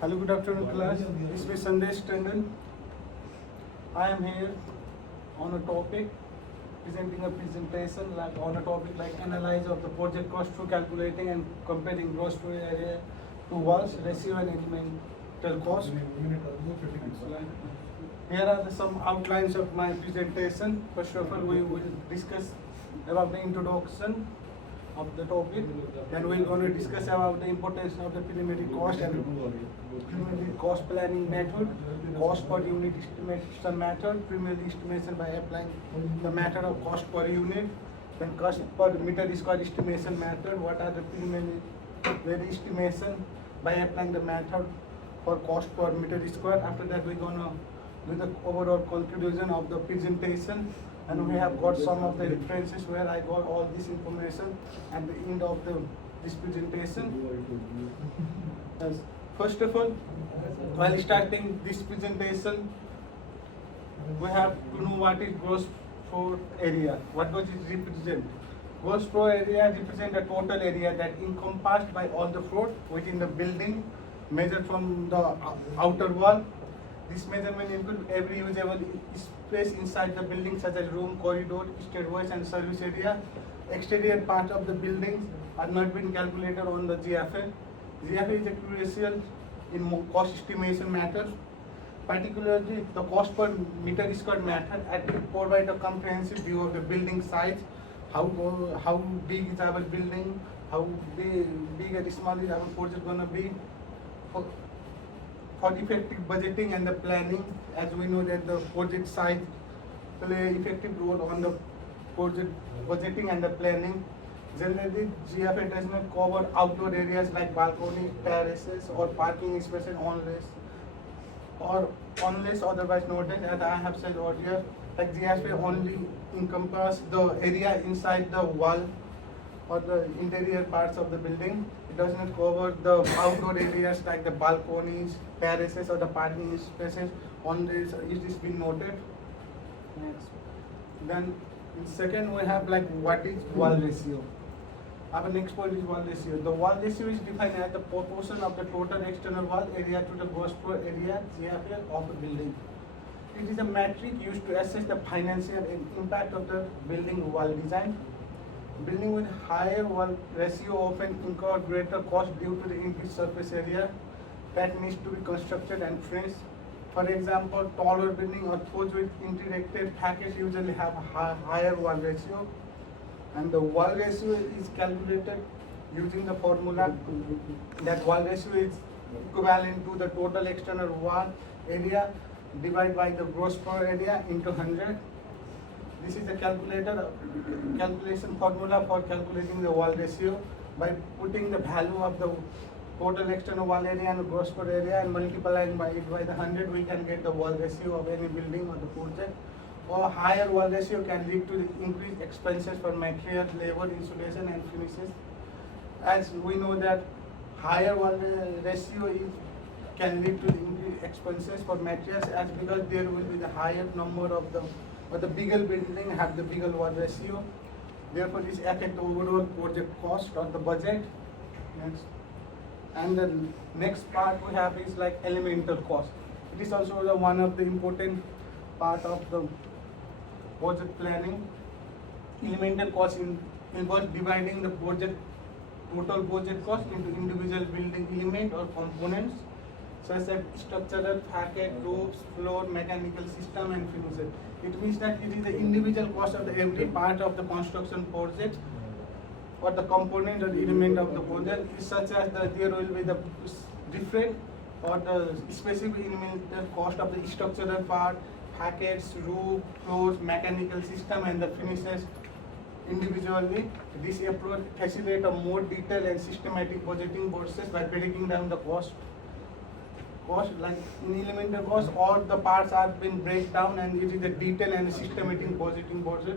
Hello, good afternoon class. This is Sandesh Tandon. I am here on a topic, presenting a presentation on a topic like analyze of the project cost through calculating and comparing gross floor area to walls, ratio and elemental cost. Here are some outlines of my presentation. First of all, we will discuss about the introduction of the topic. Then we're going to discuss about the importance of the perimetric cost and perimetric cost planning method, cost per unit estimation method, primarily estimation by applying the method of cost per unit, then cost per meter square estimation method, what are the preliminary estimation by applying the method for cost per meter square. After that, we're going to do the overall conclusion of the presentation. And we have got some of the references where I got all this information at the end of this presentation. Yes. First of all, while starting this presentation, we have to know what is gross floor area. What does it represent? Gross floor area represents the total area that encompassed by all the floors within the building, measured from the outer wall. This measurement includes every usable space inside the building, such as room, corridor, stairways, and service area. Exterior parts of the buildings are not being calculated on the GFA. GFA is a crucial in cost estimation matters, particularly the cost per meter square method. It will provide a comprehensive view of the building size, how big is our building, how big or small is our project going to be. For effective budgeting and the planning, as we know that the project size play effective role on the project budgeting and the planning. Generally, GFA does not cover outdoor areas like balcony, terraces, or parking spaces unless otherwise noted. As I have said earlier, like GFA only encompass the area inside the wall or the interior parts of the building. It does not cover the outdoor areas like the balconies, terraces, or the parking spaces. Only is this being noted. Next. Then in second, we have like what is wall ratio. Our next point is wall ratio. The wall ratio is defined as the proportion of the total external wall area to the gross floor area (GFA) of a building. It is a metric used to assess the financial impact of the building wall design. Building with higher wall ratio often incur greater cost due to the increased surface area that needs to be constructed and finished. For example, taller building or those with integrated package usually have a higher wall ratio, and the wall ratio is calculated using the formula that wall ratio is equivalent to the total external wall area divided by the gross floor area into 100. This is the calculation formula for calculating the wall ratio. By putting the value of the total external wall area and the gross floor area and multiplying by it by the 100, we can get the wall ratio of any building or the project. Or higher wall ratio can lead to the increased expenses for material, labor, insulation, and finishes. As we know that higher wall ratio can lead to the increased expenses for materials, as because there will be the higher number of the bigger building have the bigger wall ratio. Therefore, this affect overall project cost or the budget. Next. And the next part we have is like elemental cost. It is also the one of the important part of the project planning. Elemental cost involves dividing the total project cost into individual building element or components, such as structural, facade, roofs, floor, mechanical system, and finishes. It means that it is the individual cost of every part of the construction project or the component or the element of the project, is such as there will be the different or the specific elemental cost of the structural part, facades, roof, floors, mechanical system, and the finishes individually. This approach facilitates a more detailed and systematic budgeting process by breaking down the cost like in elemental cost, all the parts are being break down, and it is a detailed and systematic budgeting process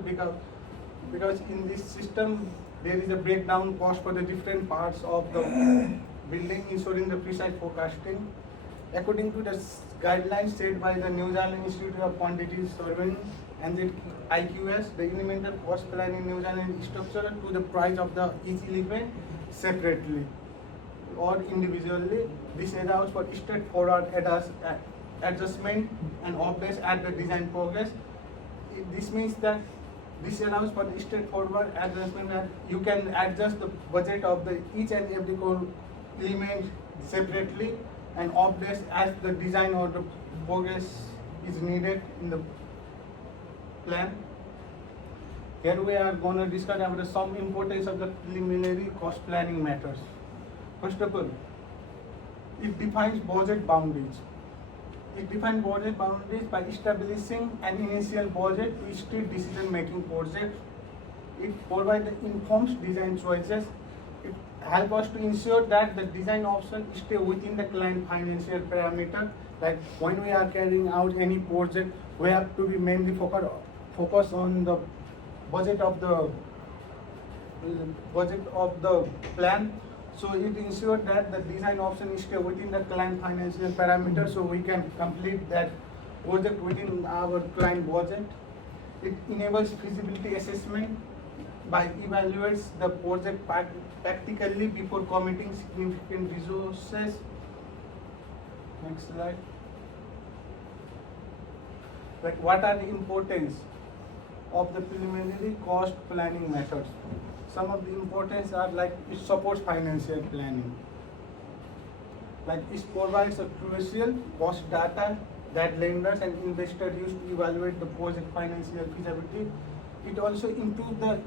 because in this system there is a breakdown cost for the different parts of the building, ensuring the precise forecasting. According to the guidelines set by the New Zealand Institute of Quantity Surveying and the IQS, the elemental cost plan in New Zealand is structured to the price of the each element separately. or individually. This allows for straightforward adjustment and updates at the design progress. This means that this allows for the straightforward adjustment, and you can adjust the budget of the each and every element separately and updates as the design or the progress is needed in the plan. Here we are going to discuss about some importance of the preliminary cost planning matters. First of all, it defines budget boundaries. It defines budget boundaries by establishing an initial budget to street decision-making project. It provides informed design choices. It helps us to ensure that the design option stay within the client financial parameter. Like when we are carrying out any project, we have to be mainly focus on the budget of the plan. So it ensures that the design option stay within the client financial parameter, so we can complete that project within our client budget. It enables feasibility assessment by evaluates the project practically before committing significant resources. Next slide. Like what are the importance of the preliminary cost planning methods? Some of the importance are like it supports financial planning. Like it provides a crucial cost data that lenders and investors use to evaluate the project financial feasibility. It also improves the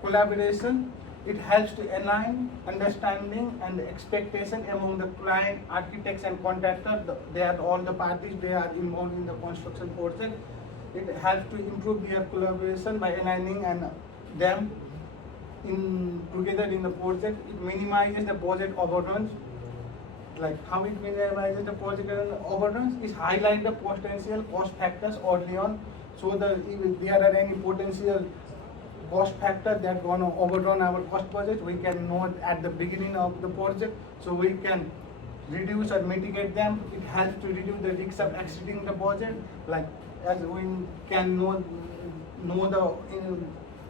collaboration. It helps to align understanding and the expectation among the client, architects and contractors. They are all the parties, they are involved in the construction project. It helps to improve their collaboration by aligning and them together in the project. It minimizes the project overruns. Like how it minimizes the project overruns is highlight the potential cost factors early on, so that if there are any potential cost factors that gonna overrun our cost budget, we can know at the beginning of the project, so we can reduce or mitigate them. It helps to reduce the risk of exceeding the budget. Like as we can know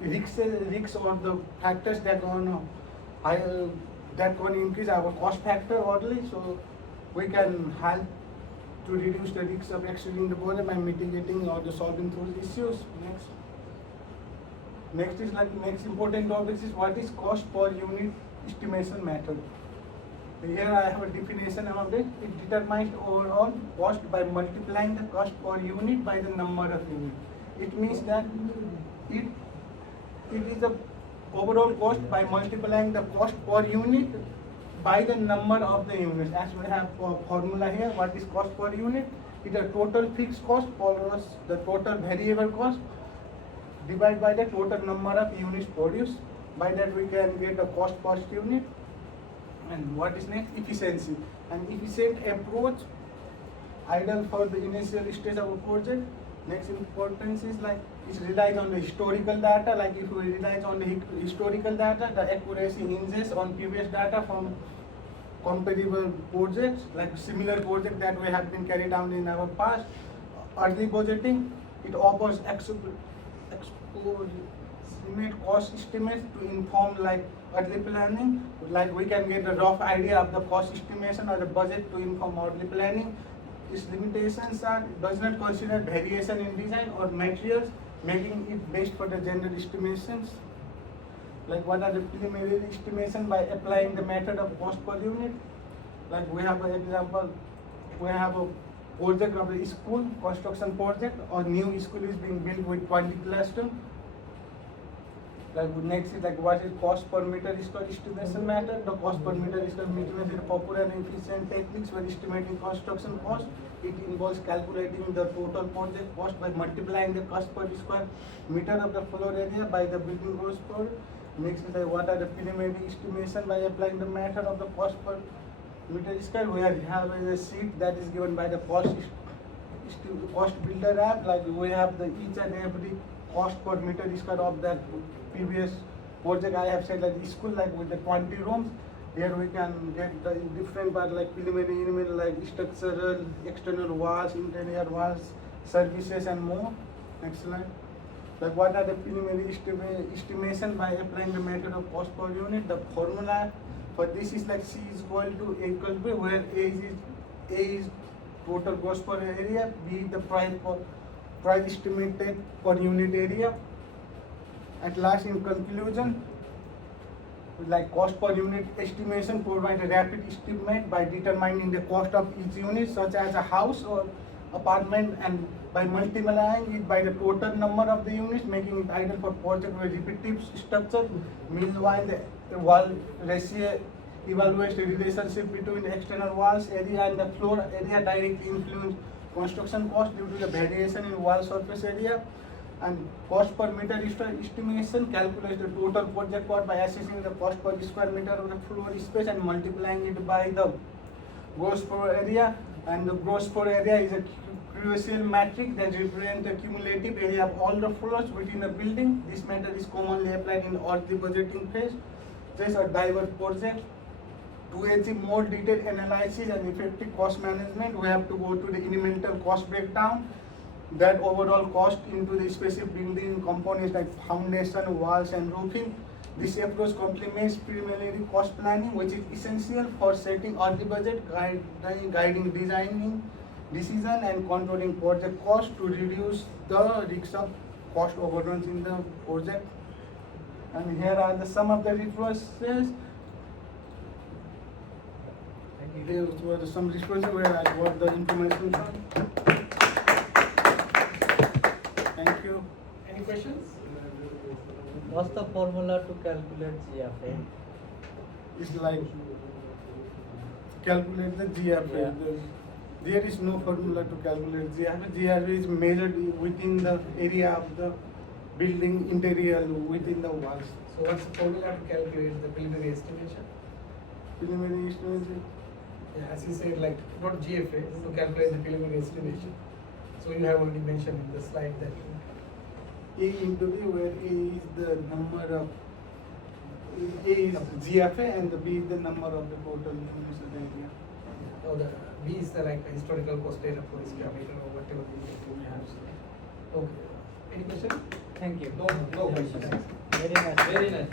the risks or the factors that gonna increase our cost factor only, so we can help to reduce the risks of exceeding the budget by mitigating or the solving those issues. Next is like next important topic is what is cost per unit estimation method. Here I have a definition of it. It determines overall cost by multiplying the cost per unit by the number of units. It means that it is the overall cost by multiplying the cost per unit by the number of the units. As we have a formula here, what is cost per unit? It is a total fixed cost plus the total variable cost divided by the total number of units produced. By that we can get the cost per unit. And what is next? Efficiency. An efficient approach ideal for the initial stage of a project. Next importance is like it relies on the historical data. Like if we rely on the historical data, the accuracy hinges on previous data from comparable projects, like similar projects that we have been carried out in our past. Early budgeting, it offers cost estimates to inform like early planning. Like we can get a rough idea of the cost estimation or the budget to inform early planning. Its limitations are does not consider variation in design or materials, making it best for the general estimations. Like what are the preliminary estimation by applying the method of cost per unit? Like we have an example, we have a project of a school, construction project, or new school is being built with 20 classrooms. Like next is like what is cost per meter square estimation method. The cost per meter square estimation is a popular and efficient techniques for estimating construction cost. It involves calculating the total project cost by multiplying the cost per square meter of the floor area by the building gross per. Next is like what are the preliminary estimation by applying the method of the cost per meter square. We have a sheet that is given by the cost builder app. Like we have the each and every cost per meter square of that previous project. I have said like school, like with the 20 rooms. Here we can get the different part like preliminary, like structural, external walls, interior walls, services and more. Next slide. Like what are the preliminary estimation by applying the method of cost per unit? The formula But this is like C is equal to B, where A is total gross per area, B is the price estimated per unit area. At last, in conclusion, like cost per unit estimation provide a rapid estimate by determining the cost of each unit, such as a house or apartment, and by multiplying it by the total number of the units, making it ideal for project with repetitive structure. Meanwhile, the wall ratio evaluates the relationship between the external walls area and the floor area, directly influence construction cost due to the variation in wall surface area. And cost per meter estimation calculates the total project cost by assessing the cost per square meter of the floor space and multiplying it by the gross floor area. And the gross floor area is a crucial metric that represents the cumulative area of all the floors within a building. This method is commonly applied in all the budgeting phase. These are diverse projects. To achieve more detailed analysis and effective cost management, we have to go to the elemental cost breakdown. That overall cost into the specific building components like foundation, walls, and roofing. This approach complements preliminary cost planning, which is essential for setting all the budget, guiding designing decision, and controlling project cost to reduce the risk of cost overruns in the project. And here are some of the references. Here were some references where I got the information from. Thank you. Any questions? What's the formula to calculate GFA? It's like calculate the GFA. Yeah. There is no formula to calculate GFA. GFA is measured within the area of the building interior within the walls. So what's the formula to calculate the preliminary estimation? Preliminary estimation. Yeah, as you said, like not GFA, to calculate the preliminary estimation. So you have already mentioned in the slide that A into B, where A is the number of A is GFA and the B is the number of the total units of the area. or the B is the like historical cost data per square meter or whatever you have. Okay. Any question? Thank you. No questions. Very nice. Very nice.